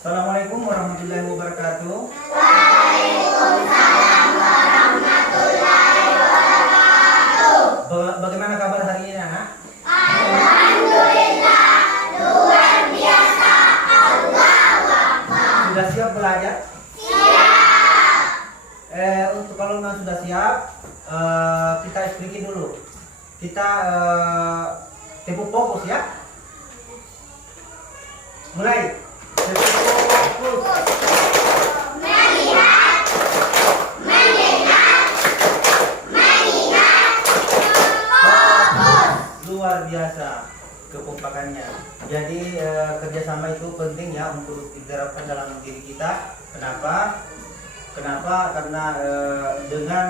Assalamualaikum warahmatullahi wabarakatuh. Waalaikumsalam warahmatullahi wabarakatuh. Bagaimana kabar hari ini, anak? Alhamdulillah, luar biasa. Allahu Akbar. Sudah siap belajar? Siap. Untuk kalau memang sudah siap, kita explikin dulu. Kita tepuk fokus ya. Mulai. Tepuk fokus. Melihat, mendengar, mengingat. Fokus. Luar biasa kekompakannya. Jadi kerjasama itu penting ya untuk diterapkan dalam diri kita. Kenapa? Karena dengan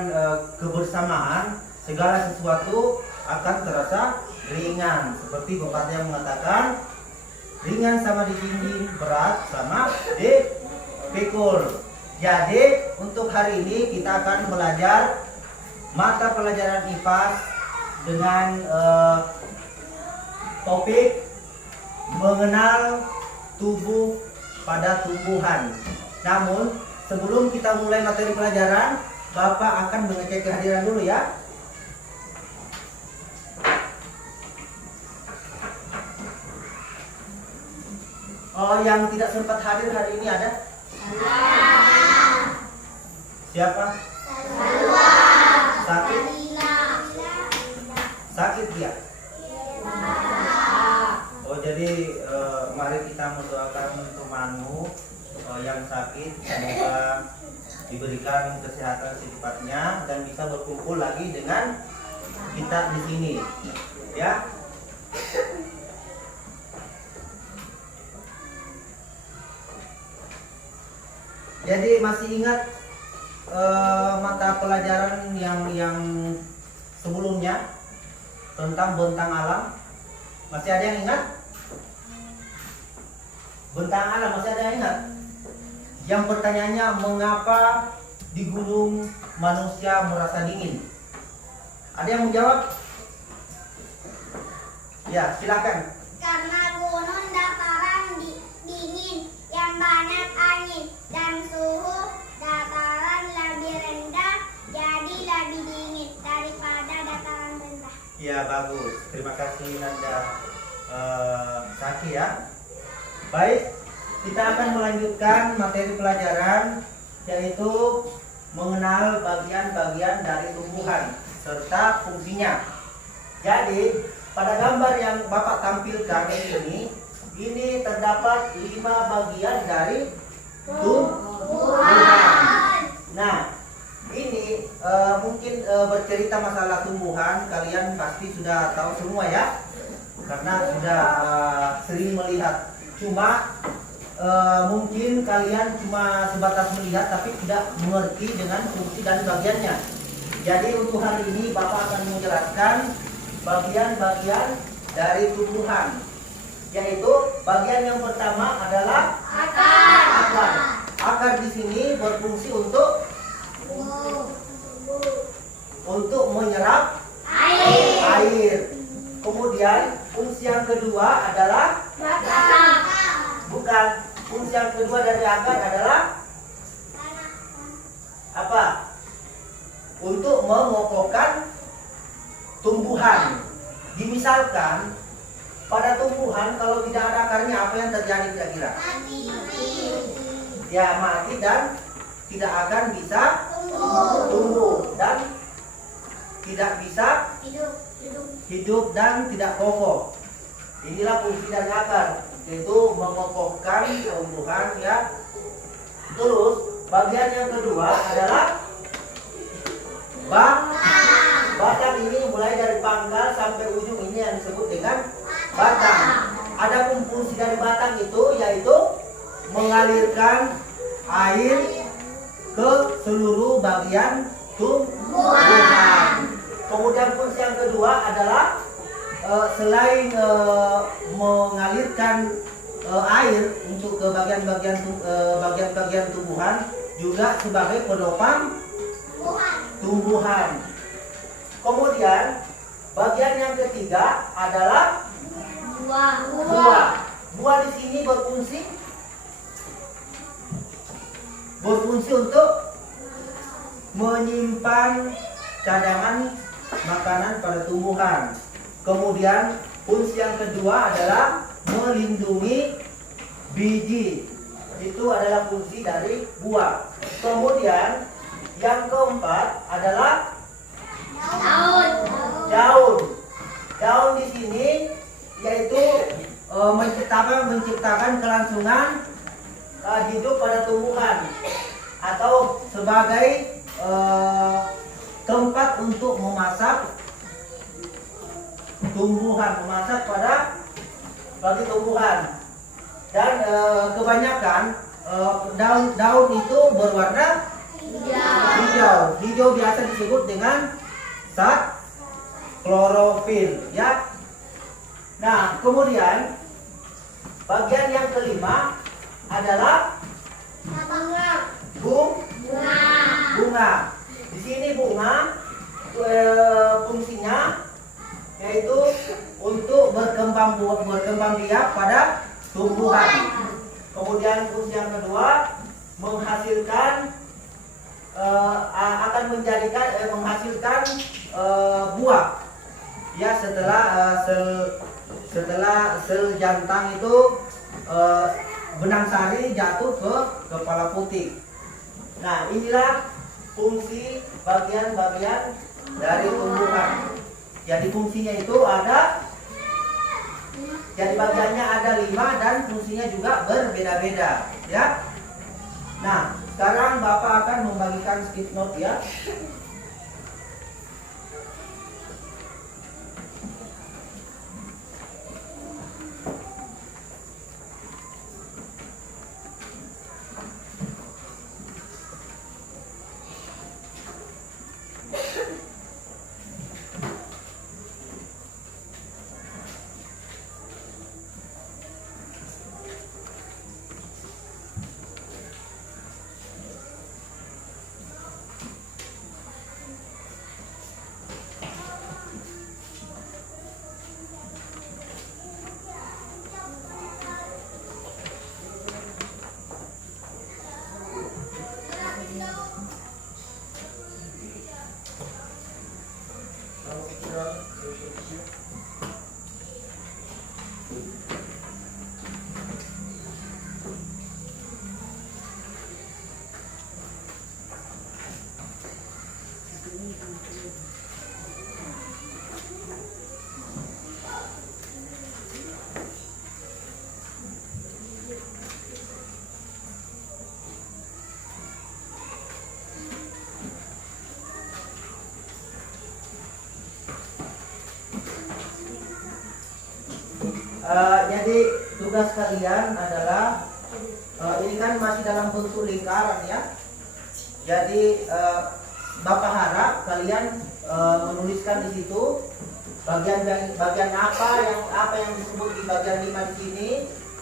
kebersamaan segala sesuatu akan terasa ringan. Seperti pepatah yang mengatakan, ringan sama ditinding, berat sama dipikul. Jadi untuk hari ini kita akan belajar mata pelajaran IPA dengan topik mengenal tubuh pada tumbuhan. Namun sebelum kita mulai materi pelajaran, Bapak akan mengecek kehadiran dulu ya. Oh, yang tidak sempat hadir hari ini ada? Siapa? Sakit? Sakit dia? Oh, jadi mari kita mendoakan untuk Manu yang sakit, semoga diberikan kesehatan secepatnya dan bisa berkumpul lagi dengan kita di sini, ya. Jadi masih ingat mata pelajaran yang sebelumnya tentang bentang alam? Masih ada yang ingat? Bentang alam masih ada yang ingat? Yang pertanyaannya, mengapa di gunung manusia merasa dingin? Ada yang menjawab? Ya, silakan. Karena gunung dataran dingin yang banyak angin dan suhu dataran lebih rendah, jadi lebih dingin daripada dataran rendah. Ya, bagus. Terima kasih Nanda Saki ya. Baik, kita akan melanjutkan materi pelajaran, yaitu mengenal bagian-bagian dari tumbuhan serta fungsinya. Jadi pada gambar yang Bapak tampilkan ini terdapat 5 bagian dari tumbuhan. Nah, ini mungkin bercerita masalah tumbuhan, kalian pasti sudah tahu semua ya, karena sudah sering melihat. Cuma mungkin kalian cuma sebatas melihat tapi tidak mengerti dengan fungsi dan bagiannya. Jadi untuk hari ini Bapak akan menjelaskan bagian-bagian dari tumbuhan, yaitu bagian yang pertama adalah akar. Akar di sini berfungsi untuk menyerap air. Kemudian fungsi yang kedua adalah bukan. Fungsi yang kedua dari akar adalah apa? Untuk mengokohkan tumbuhan. Dimisalkan pada tumbuhan kalau tidak ada akarnya, apa yang terjadi kira-kira? Ya, mati dan tidak akan bisa tumbuh dan tidak bisa hidup dan tidak kokoh. Inilah fungsi dari akar, yaitu mengokohkan tumbuhan ya. Terus bagian yang kedua adalah batang. Ini mulai dari pangkal sampai ujung ini yang disebut dengan batang. Adapun fungsi dari batang itu yaitu mengalirkan air ke seluruh bagian tumbuhan. Kemudian fungsi yang kedua adalah selain mengalirkan air untuk ke bagian-bagian tumbuhan, juga sebagai penopang tumbuhan. Kemudian bagian yang ketiga adalah buah. Buah di sini berfungsi berfungsi untuk menyimpan cadangan makanan pada tumbuhan. Kemudian fungsi yang kedua adalah melindungi biji. Itu adalah fungsi dari buah. Kemudian yang keempat adalah daun. Daun di sini yaitu menciptakan kelangsungan hidup pada tumbuhan atau sebagai tempat untuk memasak tumbuhan, memasak bagi tumbuhan. Dan kebanyakan daun itu berwarna hijau. Hijau biasa disebut dengan zat klorofil, ya. Nah, kemudian bagian yang kelima adalah bunga. Di sini bunga fungsinya yaitu untuk berkembang biak pada tumbuhan. Kemudian fungsi yang kedua menghasilkan menghasilkan buah. Ya, setelah sel jantan itu benang sari jatuh ke kepala putih. Nah, inilah fungsi bagian-bagian dari tumbuhan. Jadi fungsinya itu jadi bagiannya ada 5 dan fungsinya juga berbeda-beda, ya. Nah, sekarang Bapak akan membagikan skip note, ya. Jadi tugas kalian adalah ini kan masih dalam bentuk lingkaran, ya. Jadi Bapak harap kalian menuliskan di situ bagian apa yang disebut di bagian 5 di sini.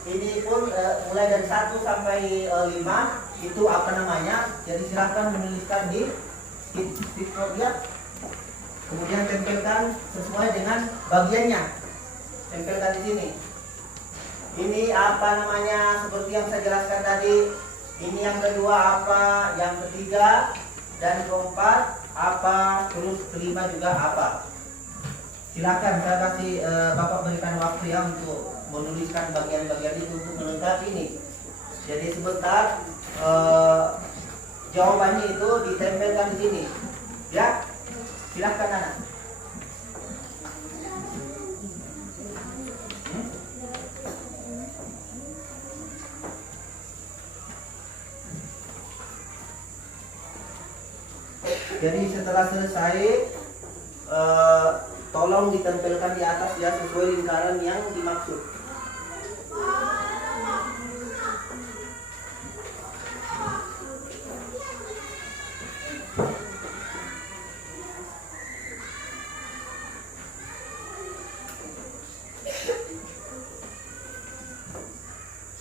Ini pun mulai dari 1 sampai 5 itu apa namanya. Jadi silakan menuliskan di skip note, ya. Kemudian tempelkan sesuai dengan bagiannya. Tempelkan di sini. Ini apa namanya, seperti yang saya jelaskan tadi. Ini yang kedua apa, yang ketiga dan keempat apa, terus kelima juga apa. Silakan saya kasih Bapak berikan waktu ya untuk menuliskan bagian-bagian itu untuk melengkapi ini. Jadi sebentar jawabannya itu ditempelkan di sini. Ya, silakan anak. Jadi setelah selesai tolong ditempelkan di atas ya sesuai lingkaran yang dimaksud.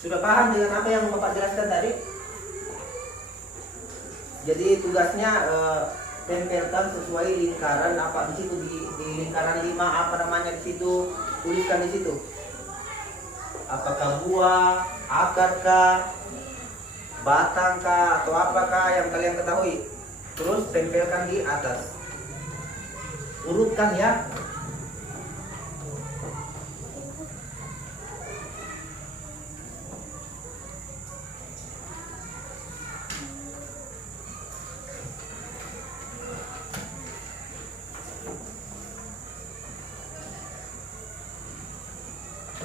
Sudah paham dengan apa yang Bapak jelaskan tadi? Jadi tugasnya tempelkan sesuai lingkaran apa di situ, di lingkaran 5 apa namanya di situ, tuliskan di situ. Apakah buah, akarkah, batang kah atau apakah yang kalian ketahui. Terus tempelkan di atas. Urutkan ya.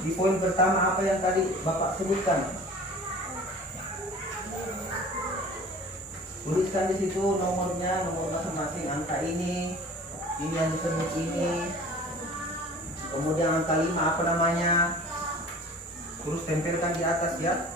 Di poin pertama apa yang tadi Bapak sebutkan? Tuliskan di situ nomornya, nomor masing-masing, angka ini yang disebut ini. Kemudian angka 5 apa namanya? Terus tempelkan di atas ya.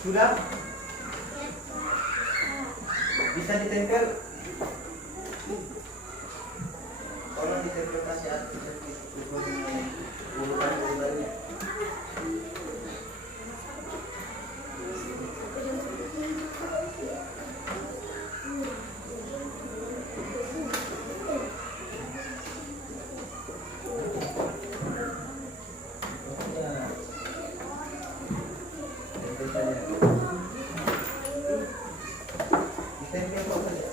Sudah? Bisa ditempel? Tolong ditempelkan di atas urutan-urutannya. Ditempel kok saja.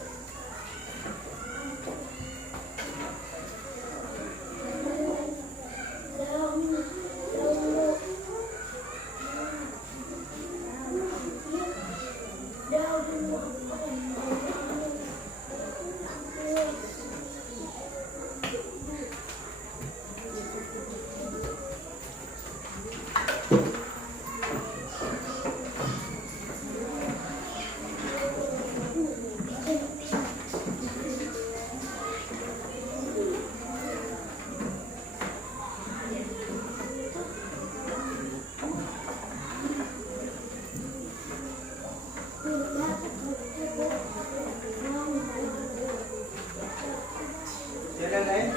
Yang lain?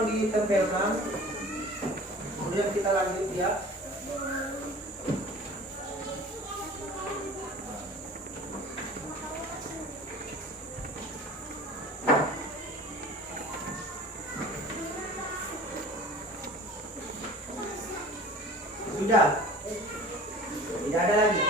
tolong ditempelkan. Kemudian kita lanjut ya. Sudah. Tidak ada lagi.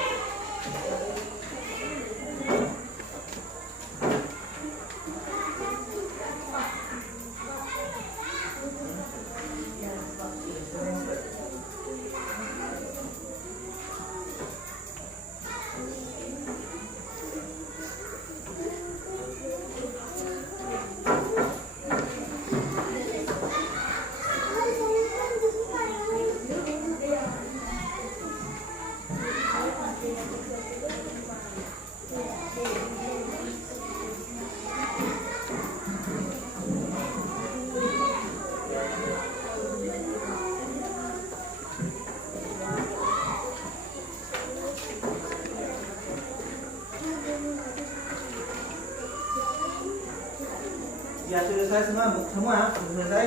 Ya sudah selesai semua sudah selesai.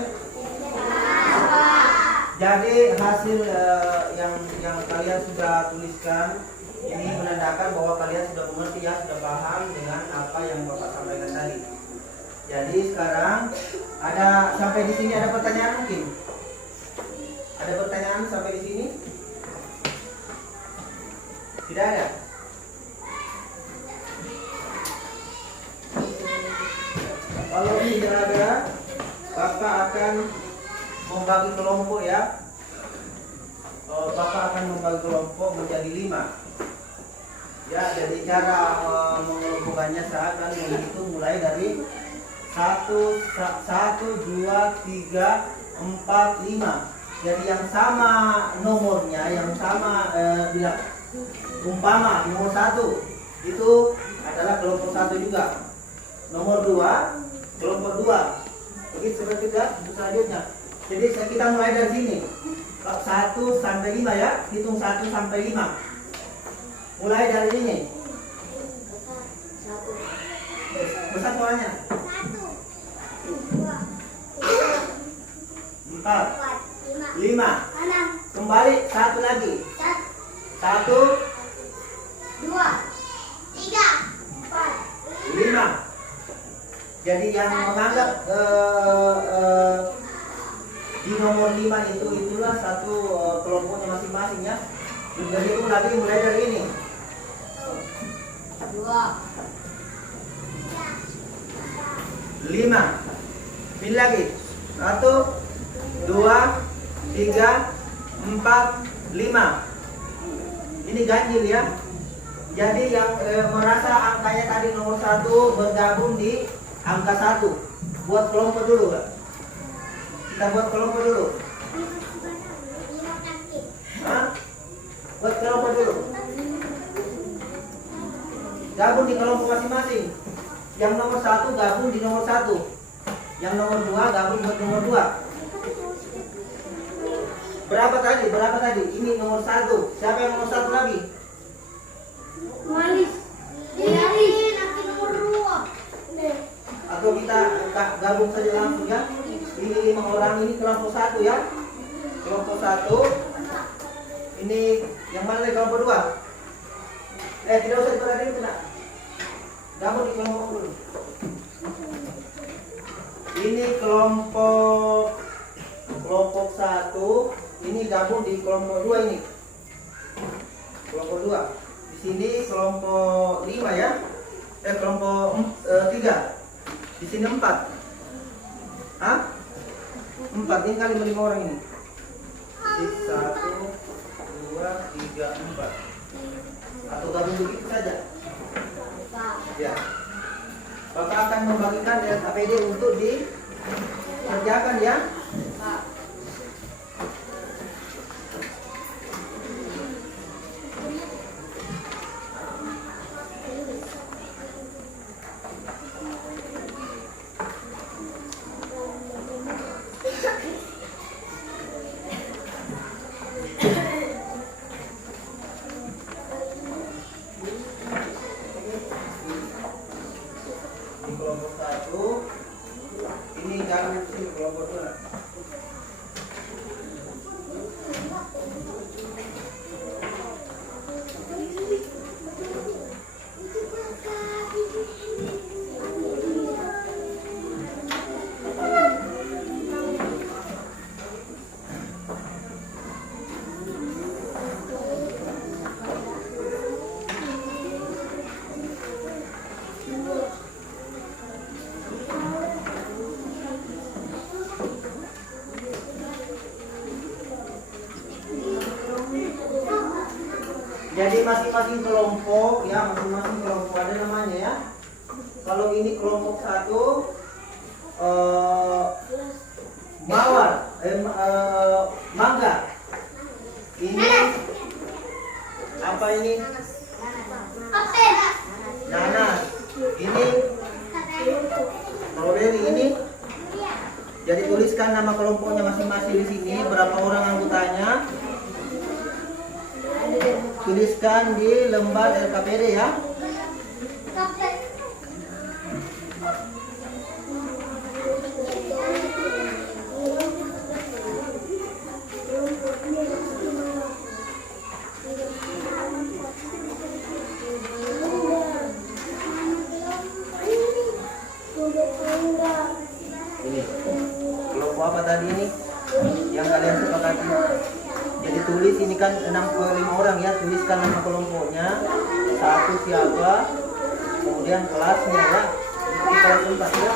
Jadi hasil yang kalian sudah tuliskan ini menandakan bahwa kalian sudah mengerti ya, sudah paham dengan apa yang Bapak sampaikan tadi. Jadi sekarang ada sampai di sini ada pertanyaan mungkin? Ada pertanyaan sampai di sini? Tidak ada? Kalau tidak ada, Bapak akan membagi kelompok ya. Bapak akan membagi kelompok menjadi 5. Ya, jadi cara mengelompokkannya saya akan menghitung mulai dari 1, 2, 3, 4, 5. Jadi yang sama nomornya, yang sama bila umpama nomor 1 itu adalah kelompok 1 juga. Nomor 2 kelompok 2. Begitu seperti itu selanjutnya. Jadi kita mulai dari sini. 1 sampai 5 ya. Hitung 1 sampai 5. Mulai dari ini. Besar suaranya. 4, 5. Kembali 1 lagi. 1, 2, 3, 4, 5. Jadi yang menganggap di nomor 5 itulah satu kelompoknya masing-masing ya. Jadi itu lagi mulai dari ini. 2, 5. Pilih lagi. 1, 2, 3, 4, 5. Ini ganjil ya. Jadi yang merasa angkanya tadi nomor 1 bergabung di angka 1. Buat kelompok dulu Kak. Kita buat kelompok dulu. Hah? Buat kelompok dulu. Gabung di kelompok masing-masing. Yang nomor 1 gabung di nomor 1. Yang nomor 2 gabung buat nomor 2. Berapa tadi? Berapa tadi? Ini nomor 1. Siapa yang nomor 1 lagi? Malis. Ini nanti nomor 2. Atau kita gabung saja langsung ya. Ini 5 orang ini kelompok 1 ya. Kelompok 1. Ini yang mana nih kelompok 2? Tidak usah diperhatikan itu nak. Gabung di kelompok dulu. Ini kelompok 1. Ini gabung di kelompok 2 ini. Kelompok 2. Di sini kelompok 5 ya. Kelompok 3. Di sini 4. Hah? 4 ini kali 5 orang ini. Jadi 1, 2, 3, 4. Atau gabung begitu saja. Ya. Bapak akan membagikan APD untuk dikerjakan ya. Di kelompok 1 ini gabung di kelompok 2. Jadi masing-masing kelompok ya, masing-masing kelompok ada namanya ya. Kalau ini kelompok 1 mawar, mangga. Ini apa ini? Nanas. Ini strawberry ini. Jadi tuliskan nama kelompoknya masing-masing di sini. Berapa orang anggotanya? Tuliskan di lembar LKPD ya. Ini kelompok apa tadi ini yang kalian sepakati? Jadi tulis ini kan 65 orang ya, tuliskan nama kelompoknya, 1 siapa, kemudian kelasnya ya, di kelas 4 ya.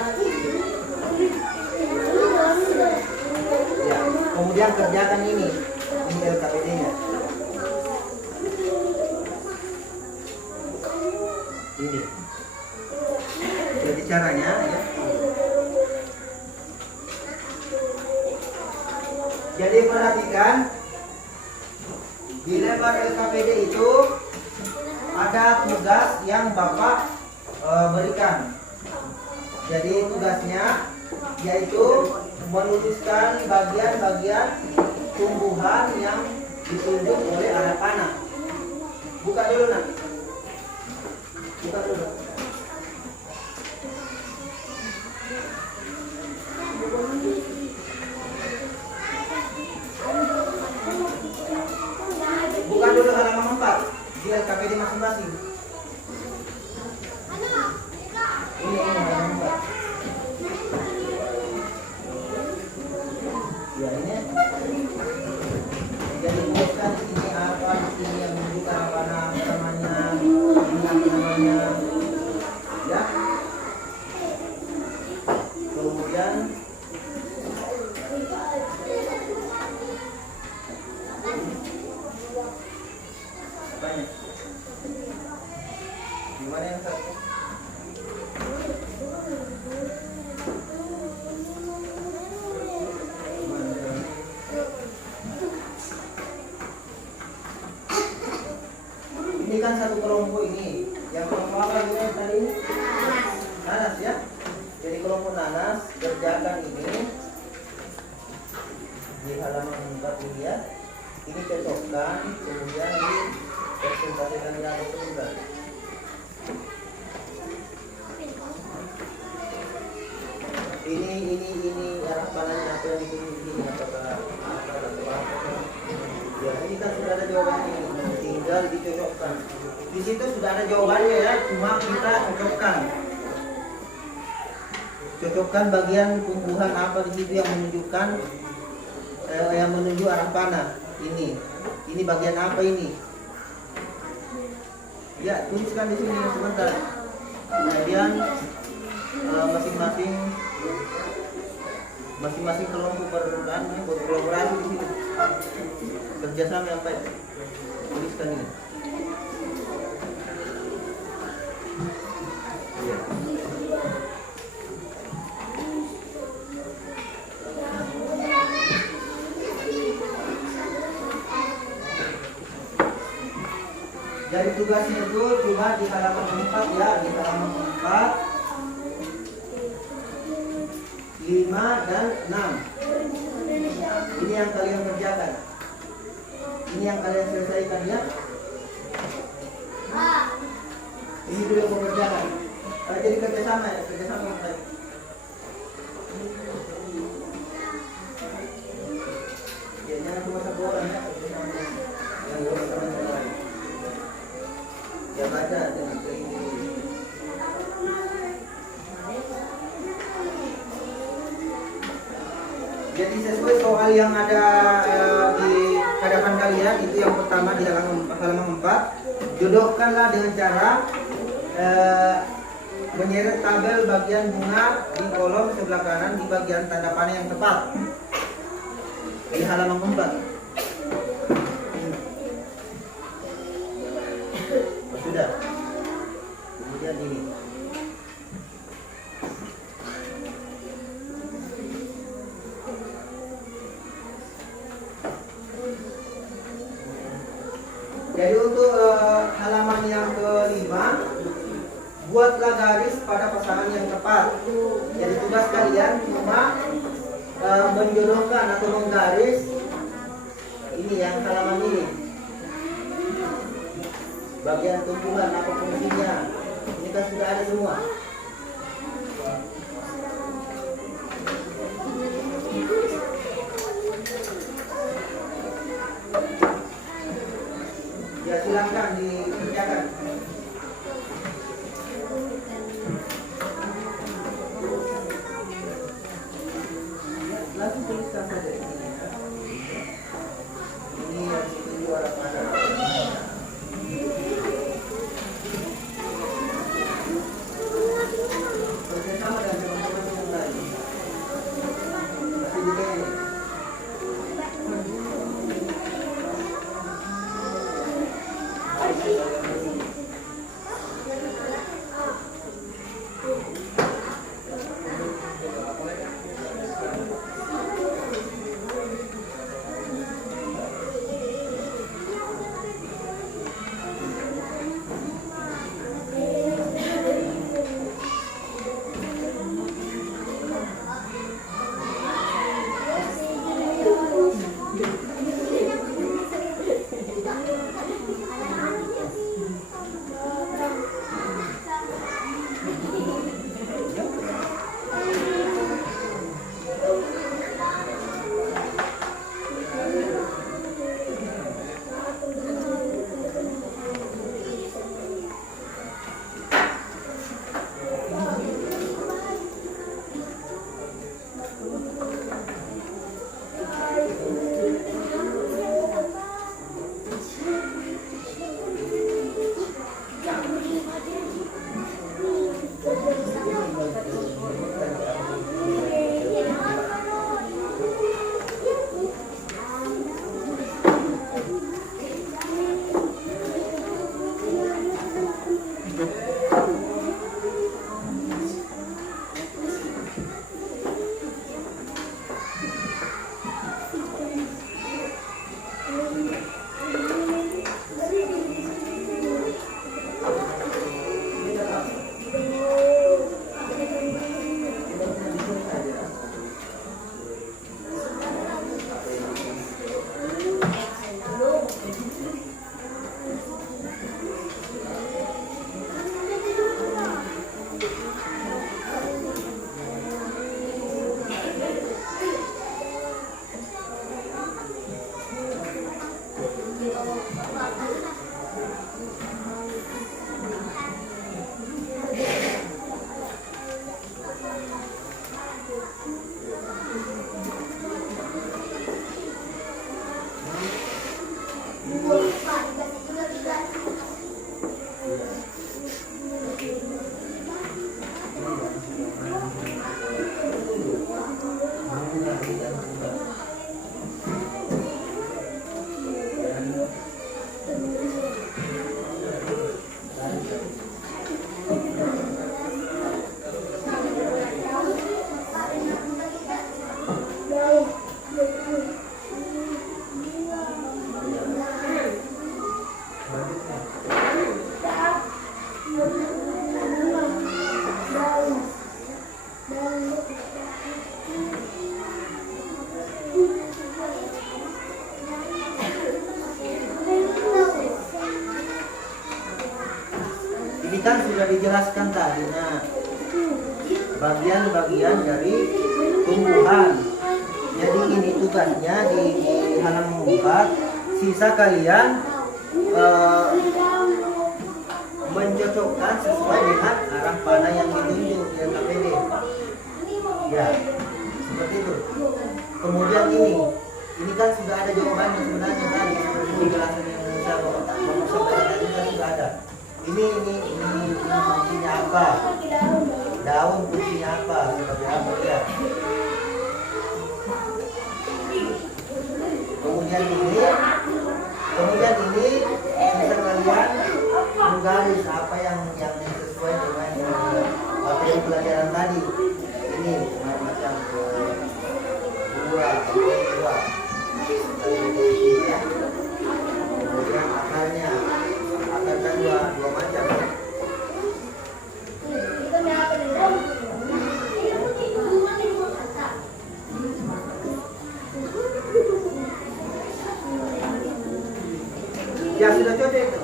Ya, kemudian kerjakan ini LKPD-nya. Ini. Jadi caranya ya. Jadi perhatikan di lembar LKPD itu ada tugas yang Bapak berikan. Jadi tugasnya yaitu menuliskan bagian-bagian tumbuhan yang ditunjuk oleh anak-anak. Buka dulu nak. Buka dulu. Buka dulu halaman 4 di LKPD masing-masing. Ini halaman 4. Ya ini. Jadi tuliskan ini apa, ini yang menunjukkan apa namanya, ini apa namanya. Ya. Kemudian banyak. Gimana yang satu? Ini kan satu kelompok ini. Yang kelompok apa ini tadi? Nanas ya. Jadi kelompok nanas kerjakan ini di halaman 4 ini ya. Ini cocokkan, kemudian dipresentasikan di dalam tugas. Ini harapannya apa yang ditulis ini, apakah apa. Ya ini kan sudah ada jawabannya, tinggal dicocokkan. Di situ sudah ada jawabannya ya, cuma kita cocokkan. Cocokkan bagian tumbuhan apa di situ yang menunjukkan yang menuju arah panah. Ini bagian apa ini? Ya, tuliskan di sini sebentar. Kemudian masing-masing kelompok berkolaborasi di sini. Kerjasama yang baik. Tuliskan ini. Ya. Jadi tugasnya itu cuma di halaman 4 ya, di halaman 4, 5 dan 6. Ini yang kalian kerjakan. Ini yang kalian selesaikan ya. Ini dulu yang kerjakan. Jadi kerjasama ya, kerjasama yang baik. Ya, jangan cuma satu orang ya, yang bersama yang lain. Ya baca dengan ini. Jadi sesuai soal yang ada di hadapan kalian, itu yang pertama di halaman 4, jodohkanlah dengan cara menyeret tabel bagian bunga di kolom sebelah kanan di bagian tanda panah yang tepat di halaman 4. buatlah garis pada pasangan yang tepat. Jadi tugas kalian cuma menjodohkan atau menggaris ini yang halaman ini. Bagian tumbuhan apa fungsinya? Ini kan sudah ada semua. Ya silakan dikerjakan. Langsung tuliskan saja ini. Ini yang dituju arah mana? Bersama dengan teman-teman yang lain. Masih juga ini. Ini kan sudah dijelaskan tadi. Nah, bagian-bagian dari tumbuhan. Jadi ini tugasnya di halaman 4. Sisa kalian mencocokkan sesuai dengan arah panah yang ditunjuk di KPD. Ya, seperti itu. Kemudian ini kan sudah ada jawabannya sebenarnya tadi seperti penjelasan yang saya sampaikan tadi kan sudah ada. Ini fungsinya apa? Daun fungsinya apa? Seperti apa ya? Kemudian ini bisa kalian menggaris apa yang sesuai dengan materi pelajaran tadi. Ini macam dua. Kemudian akarnya, akar kan dua macam. Ya sudah cocok itu.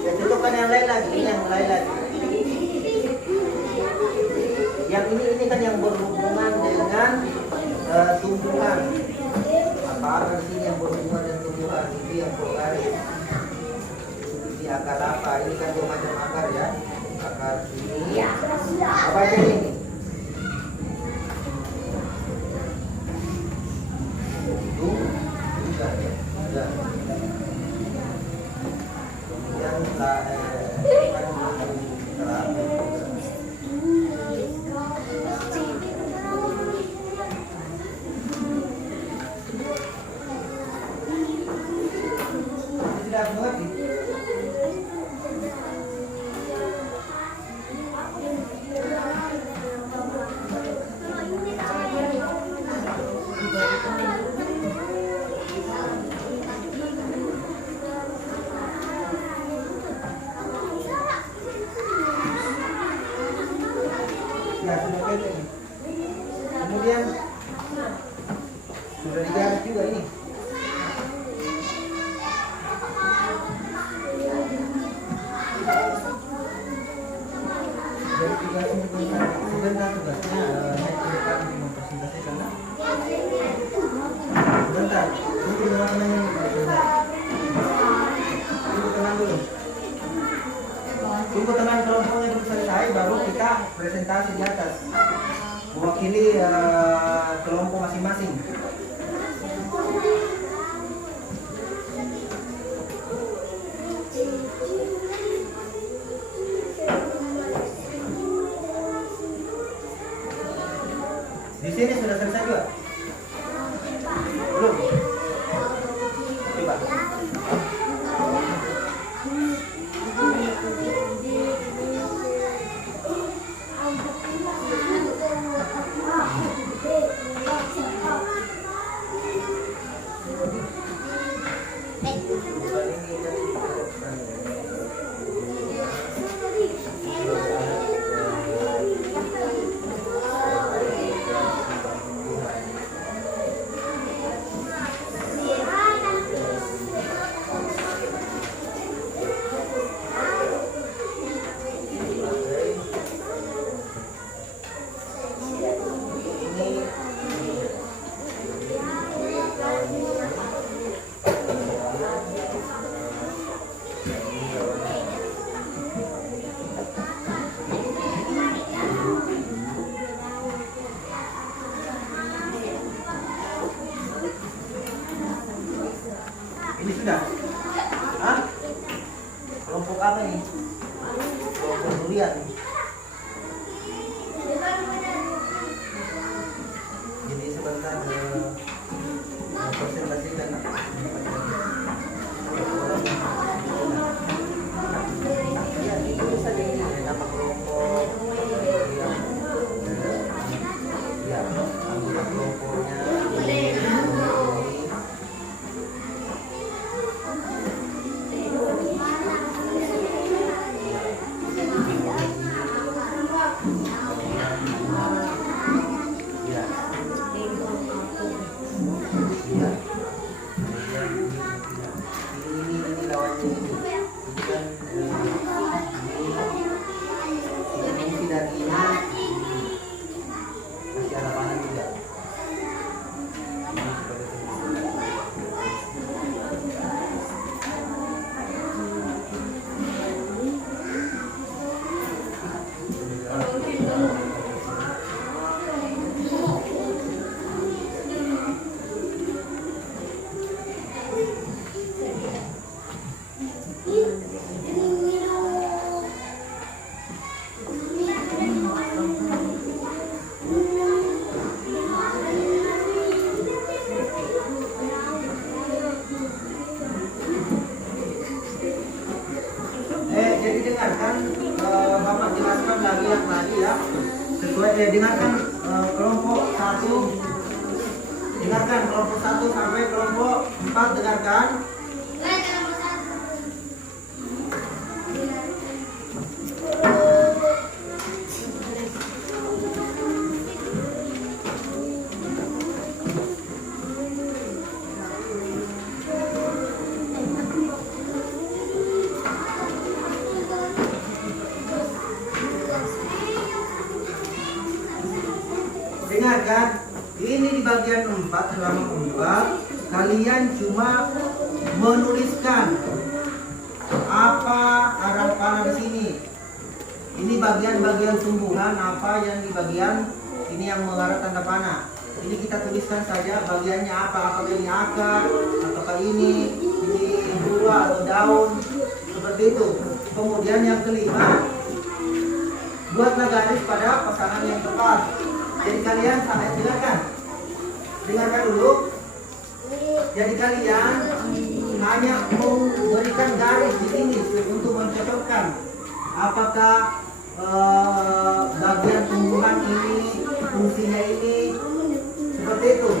Ya cocokkan yang lain lagi, ini yang lain lagi. Yang ini kan yang berhubungan dengan tumbuhan. Apa sini yang berhubungan dengan tumbuhan itu yang bergaris. Ini akar apa? Ini kan dua macam akar ya. Akar ini. Apa aja ini? Tidak mengerti. Ya sudah kete. Kemudian sudah digaris juga ini. Jadi tugas sebentar tugasnya kita mempresentasikan. Sebentar, ini warnanya tunggu tenang dulu. Tunggu tenang kelompoknya dulu selesai, baru kita presentasi di atas mewakili kelompok masing-masing. Di sini sudah selesai juga? Belum? Coba. Ini sudah? Hah? Kelompok apa nih? Kelompok durian. Jadi sebentar presentasikan. Ya, itu bisa jadi nama kelompok. Ya, anggota kelompoknya. Jadi dengarkan Bapak jelaskan lagi ya. Sesuai dengarkan kelompok 1. Dengarkan kelompok 1 sampai kelompok 4 dengarkan. sini di bagian 4 halaman 4 kalian cuma menuliskan apa arah panah di sini. Ini bagian-bagian tumbuhan apa yang di bagian ini yang mengarah tanda panah. Ini kita tuliskan saja bagiannya apa, apakah ini akar, apakah ini buah atau daun, seperti itu. Kemudian yang kelima, buatlah garis pada pasangan yang tepat. Jadi kalian dengarkan dulu. Jadi kalian hanya memberikan garis di sini untuk mencocokkan apakah bagian tumbuhan ini, fungsinya ini, seperti itu.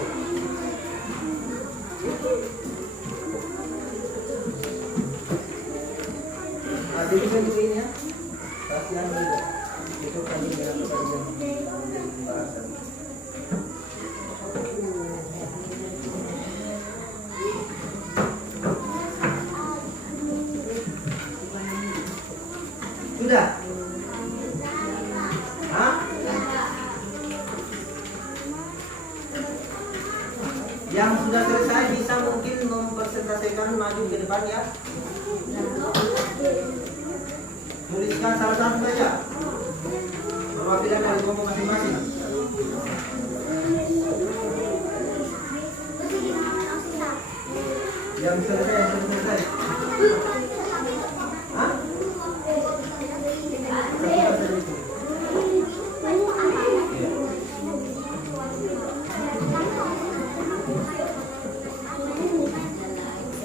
Nah, jadi kan ini ya, kasihan juga. Itu kami dengan pembahasan. Sudah? Hah? Yang sudah selesai bisa mungkin mempresentasikan maju ke depan ya. Tuliskan salah satu saja perwakilan dari kelompok masing-masing. Yang selesai. Hah?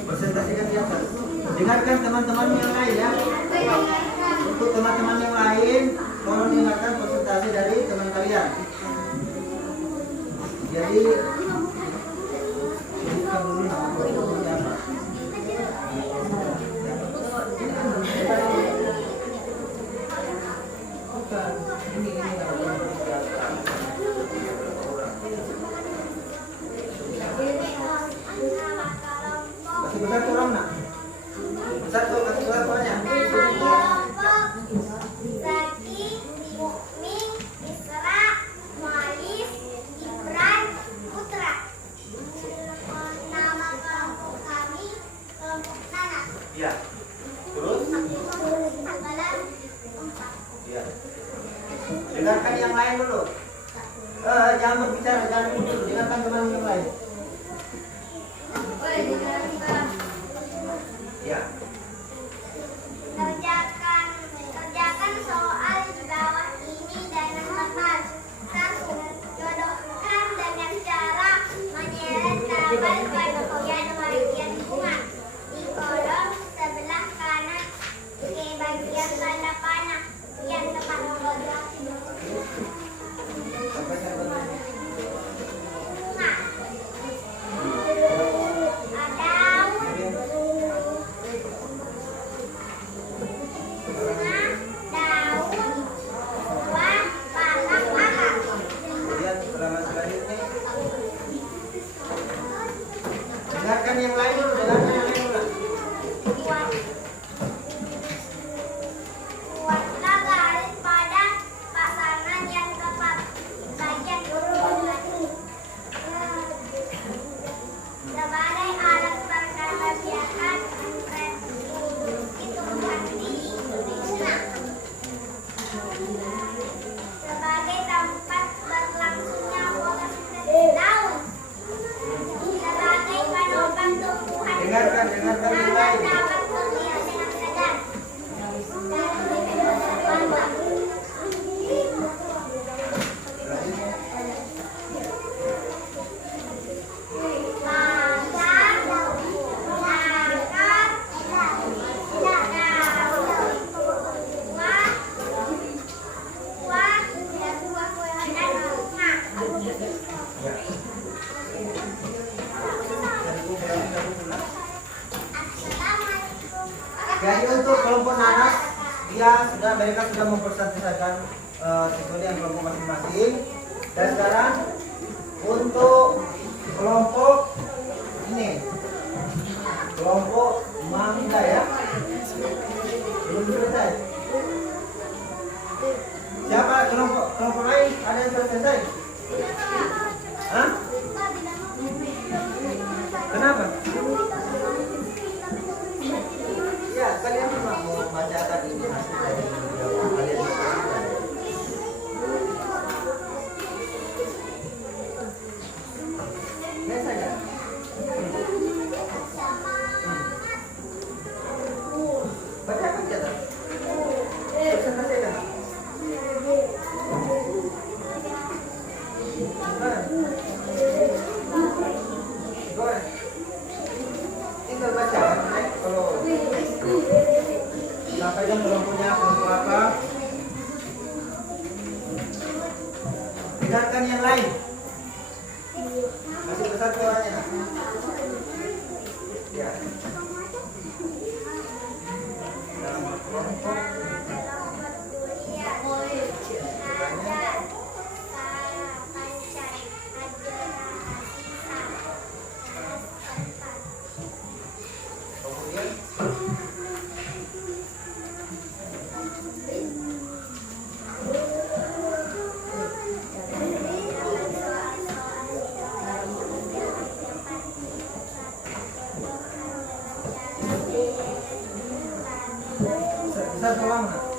Presentasikan di atas. Dengarkan teman-teman yang lain ya. Untuk teman-teman yang lain, tolong dengarkan presentasi dari teman kalian. Jadi sebutkan dulu nama kelompoknya apa. Bukan, ini nama kelompoknya. Masih besar tuh orang nak? Besar tuh kasih kelas soalnya. Zaki, Mukmin, Isra, Mualis, Ibran, Putra. Nama kelompok kami kelompok Nanas. Iya. Terus? Tanggalan 4. Iya. Dengarkan yang lain dulu. Jangan berbicara, jangan dulu. Dengarkan teman yang lain. Ya. Kerjakan soal di bawah ini dengan tepat. 1. Jodohkan dengan cara menyeret kabel bagian bunga di kolom sebelah kanan ke bagian tanda panah yang tepat. Dengarkan yang lain dulu, dengarkan yang lain dulu. Buatlah garis pada pasangan yang tepat. Bagian sebagai alat perkatabiakan reproduksi tumbuhan di Indonesia. Sebagai tempat berlangsungnya fotosintesa daun. Sebagai penopang tumbuhan. Dengarkan yang lain. Dapat terlihat dengan sadar. Jadi untuk kelompok nanas, mereka sudah mempresentasikan sesuai yang kelompok masing-masing. Dan sekarang untuk kelompok ini, kelompok mangga ya, belum selesai. Siapa kelompok lain? Ada yang sudah selesai? Hah? satu orangnya. Nak. Ya. Nama kelompok. Kemudian bisa tolong nak.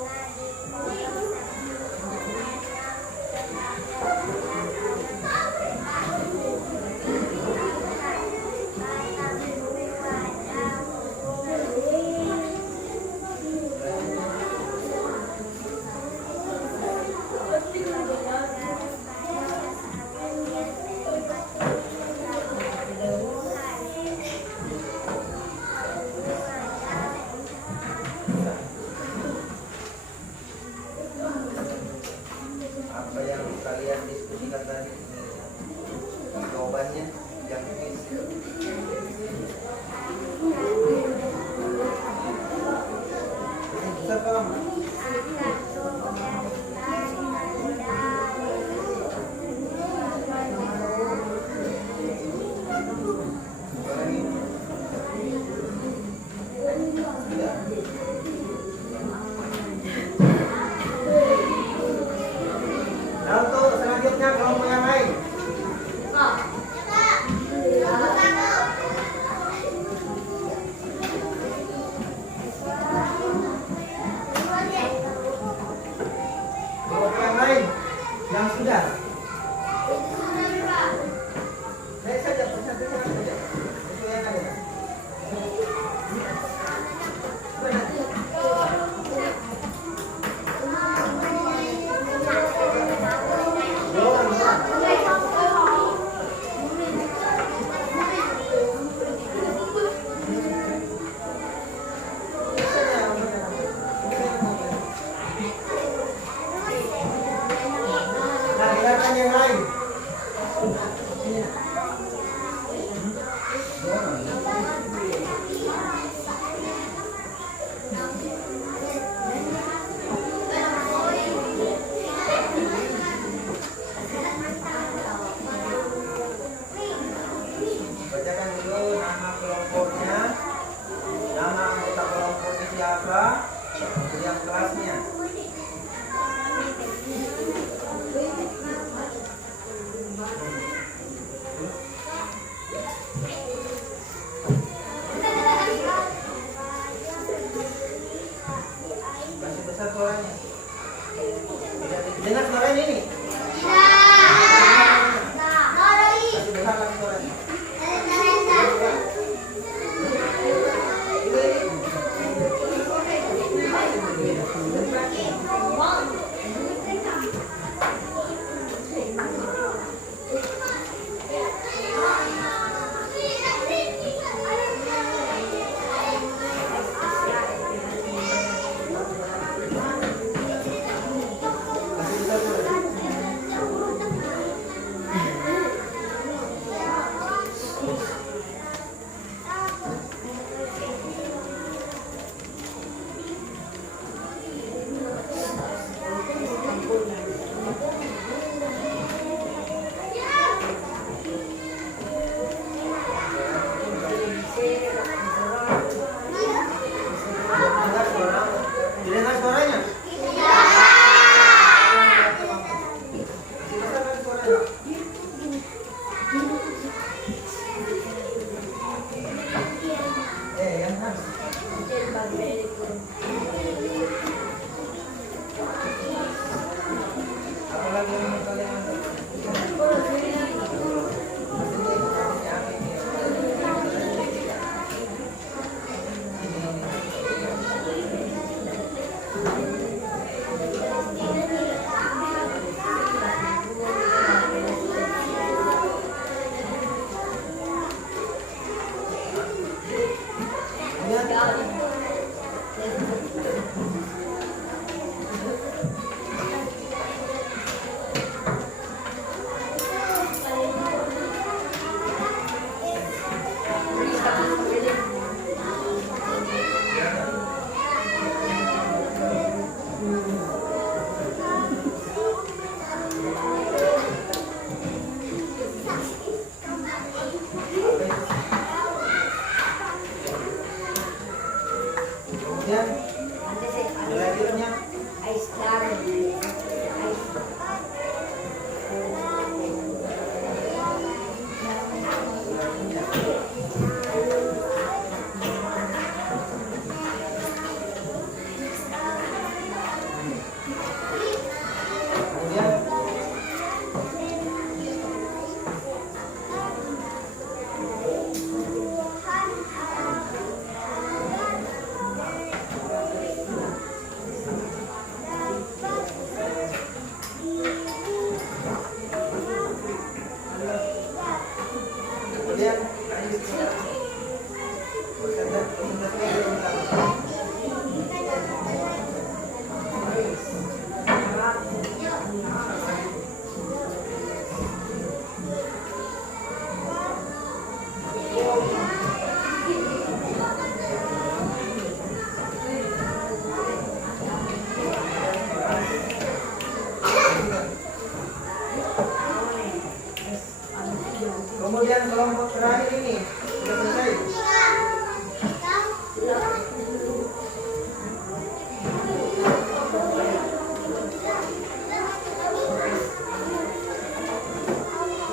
Kemudian kelompok terakhir ini sudah selesai.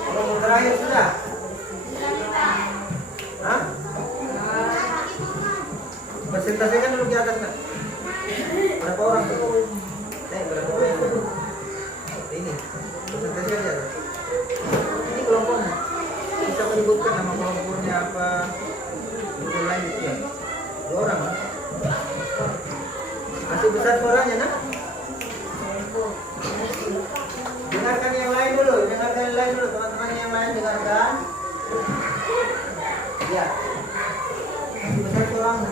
Kelompok terakhir sudah. Hah? Presentasikan dulu di atas nak. Berapa orang tuh? Berapa orang? Ini presentasi aja. Ini kelompoknya. Bisa menyebutkan nama kelompoknya apa? Kemudian lanjut ya. 2 orang lah. Masih besar suaranya nak? Dengarkan yang lain dulu, teman-teman yang lain dengarkan. Ya. Masih besar suaranya.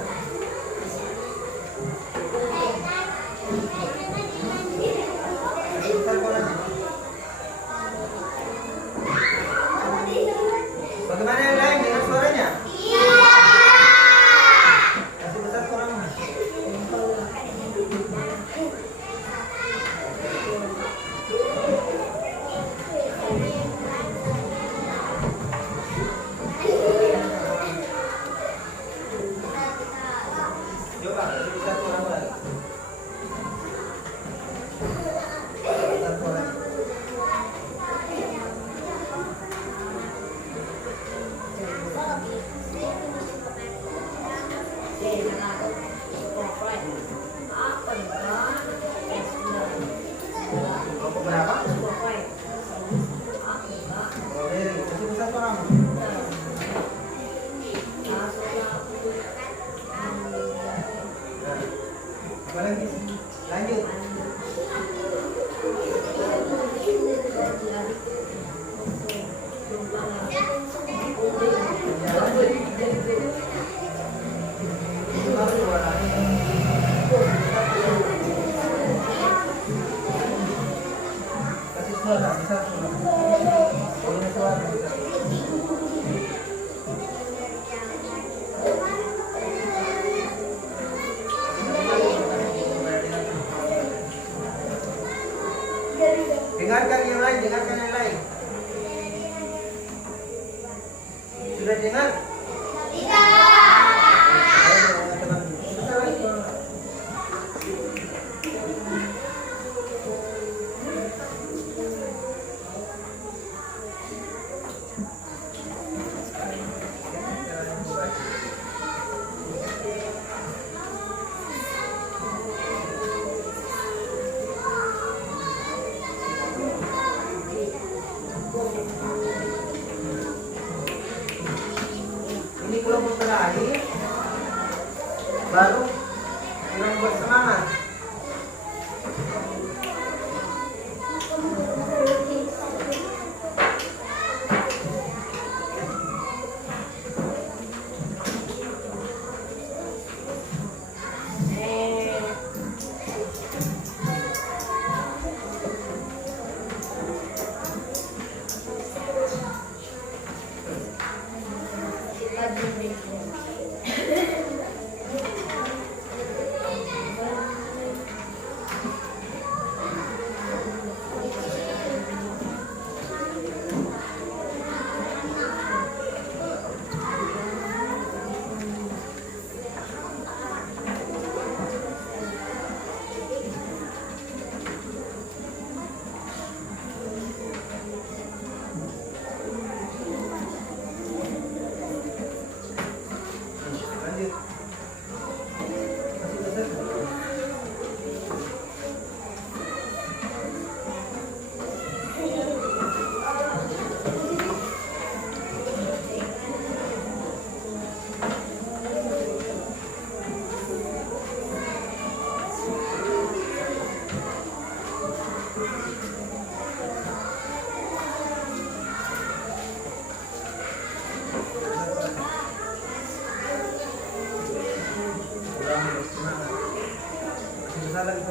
Bagaimana yang lain dengan suaranya? Iya. Masih besar suaranya. Coba, masih besar suaranya lagi. Besar suaranya. Kelompok berapa? Oh, Riri, masih besar suaranya. Apa lagi? Lanjut. Kasih suara, bisa suara. Punya suara, bisa. Dengarkan yang lain, dengarkan yang lain. Sudah dengar? Ini kelompok terakhir baru kurang bersemangat. Sebesar lagi.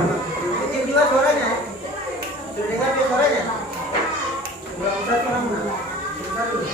Kecil juga suaranya. Sudah dengar dia suaranya? Kurang besar kurang mana? Besar dulu.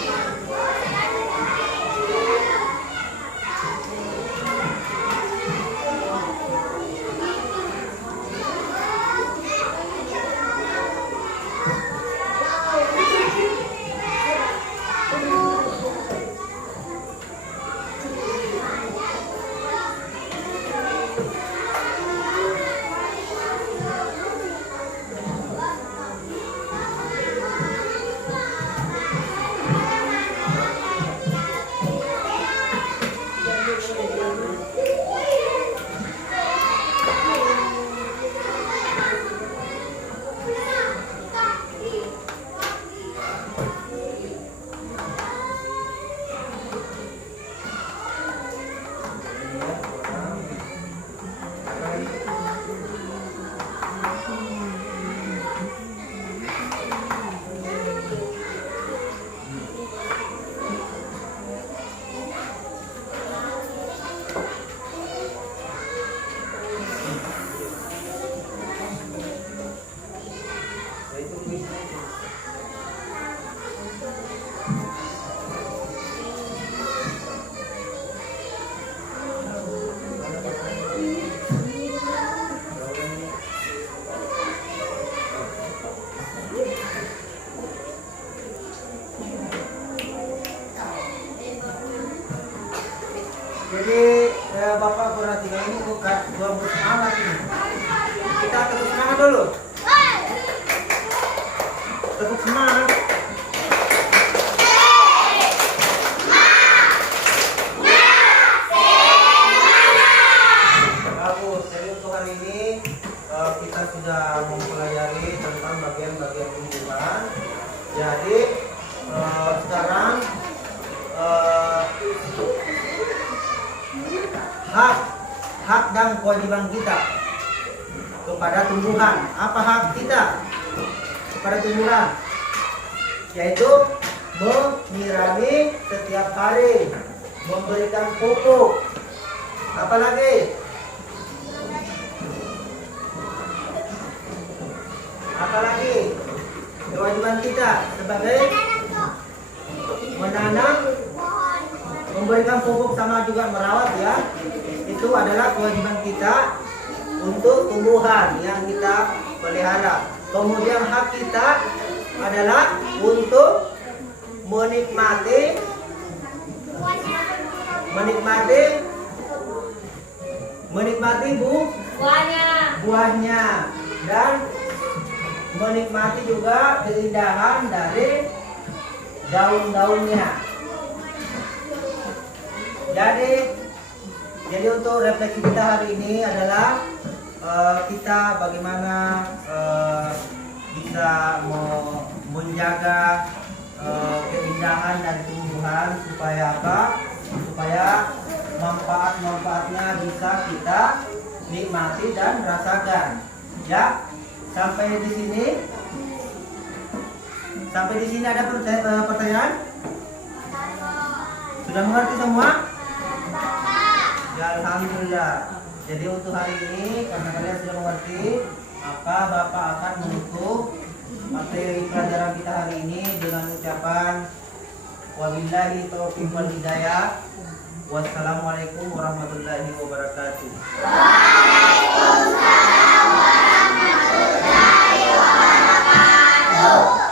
Jadi Bapak perhatikan ini bukan dua semangat ini. Kita tepuk semangat dulu. Tepuk semangat. Bagus. Jadi untuk hari ini kita sudah mempelajari tentang bagian-bagian tumbuhan. Jadi sekarang hak dan kewajiban kita kepada tumbuhan. Apa hak kita kepada tumbuhan? Yaitu menyirami setiap hari, memberikan pupuk. Apalagi? Apalagi kewajiban kita sebagai menanam, memberikan pupuk sama juga merawat ya. Itu adalah kewajiban kita untuk tumbuhan yang kita pelihara. Kemudian hak kita adalah untuk menikmati buahnya dan menikmati juga keindahan dari daun-daunnya. Jadi untuk refleksi kita hari ini adalah kita bagaimana bisa menjaga keindahan dan tumbuhan supaya apa? Supaya manfaat-manfaatnya bisa kita nikmati dan rasakan. Ya, sampai di sini ada pertanyaan? Sudah mengerti semua? Ya, alhamdulillah. Jadi untuk hari ini karena kalian sudah mengerti, maka Bapak akan menutup materi pelajaran kita hari ini dengan ucapan wabillahi taufiq wal hidayah. Wassalamualaikum warahmatullahi wabarakatuh. Waalaikumsalam warahmatullahi wabarakatuh.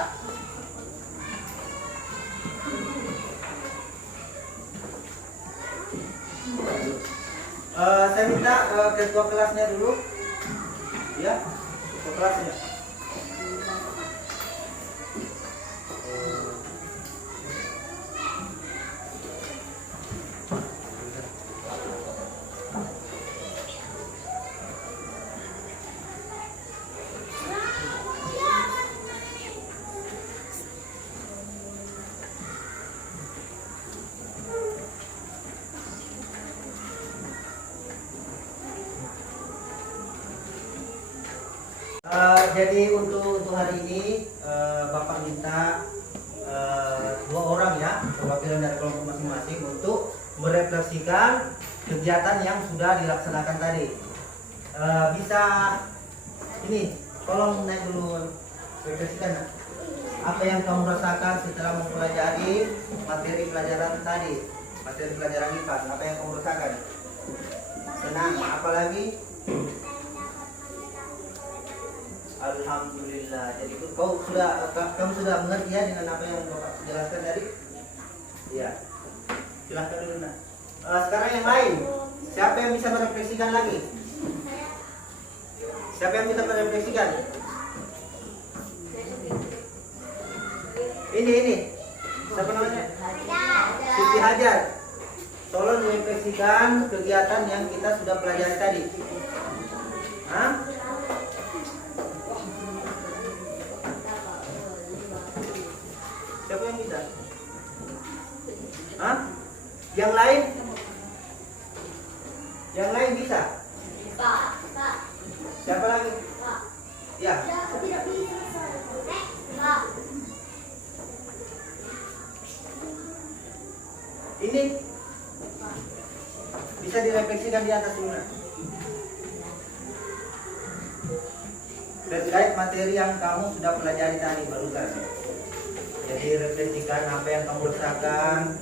Saya minta ketua kelasnya dulu, ya, ketua kelasnya. Jadi untuk hari ini Bapak minta 2 orang ya, perwakilan dari kelompok masing-masing untuk merefleksikan kegiatan yang sudah dilaksanakan tadi. Bisa Ini, tolong naik dulu. Refleksikan. Nak. Apa yang kamu rasakan setelah mempelajari materi pelajaran tadi? Materi pelajaran IPA. Apa yang kamu rasakan? Senang. Apalagi? Alhamdulillah. Jadi kamu sudah mengerti ya dengan apa yang Bapak jelaskan tadi? Iya. Silahkan dulu nak. Sekarang yang lain. Siapa yang bisa merefleksikan lagi? Siapa yang bisa merefleksikan? Ini. Siapa namanya? Siti Hajar. Tolong merefleksikan kegiatan yang kita sudah pelajari tadi. Hah? Siapa yang bisa? Hah? Yang lain? Yang lain bisa? Siapa lagi? Ya. Ini bisa direfleksikan di atas dulu. Terkait materi yang kamu sudah pelajari tadi barusan. Jadi refleksikan apa yang kamu rasakan,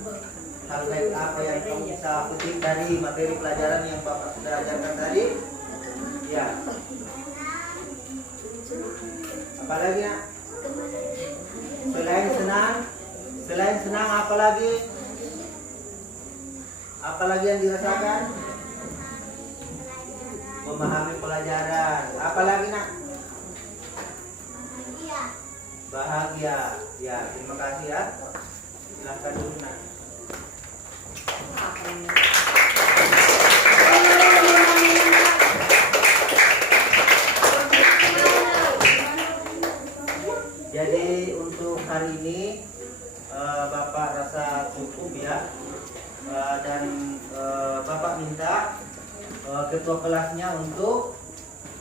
hal baik apa yang kamu bisa petik dari materi pelajaran yang Bapak sudah ajarkan tadi. Ya. Apalagi nak? Selain senang apalagi? Apalagi yang dirasakan? Memahami pelajaran. Apalagi nak? Bahagia. Ya, terima kasih ya. Silahkan dulu nak. Jadi untuk hari ini Bapak rasa cukup ya. Dan Bapak minta ketua kelasnya untuk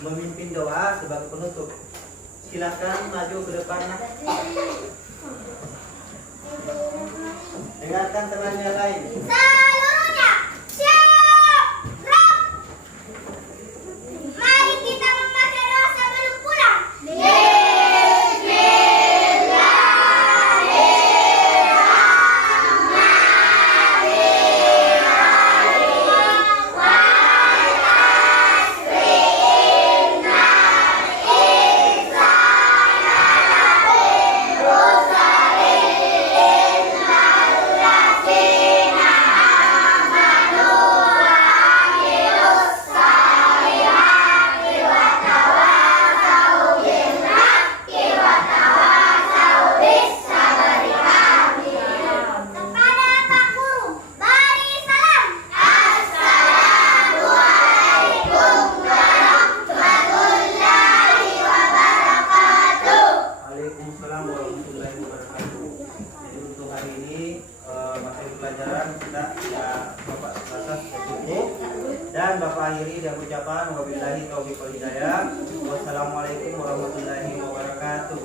memimpin doa sebagai penutup. Silakan maju ke depan. Dengarkan temannya lain. Seluruhnya siap. Mari kita membaca doa sebelum pulang. Dan Bapak akhiri dengan ucapan wabillahi taufiq wal hidayah. Wassalamualaikum warahmatullahi wabarakatuh.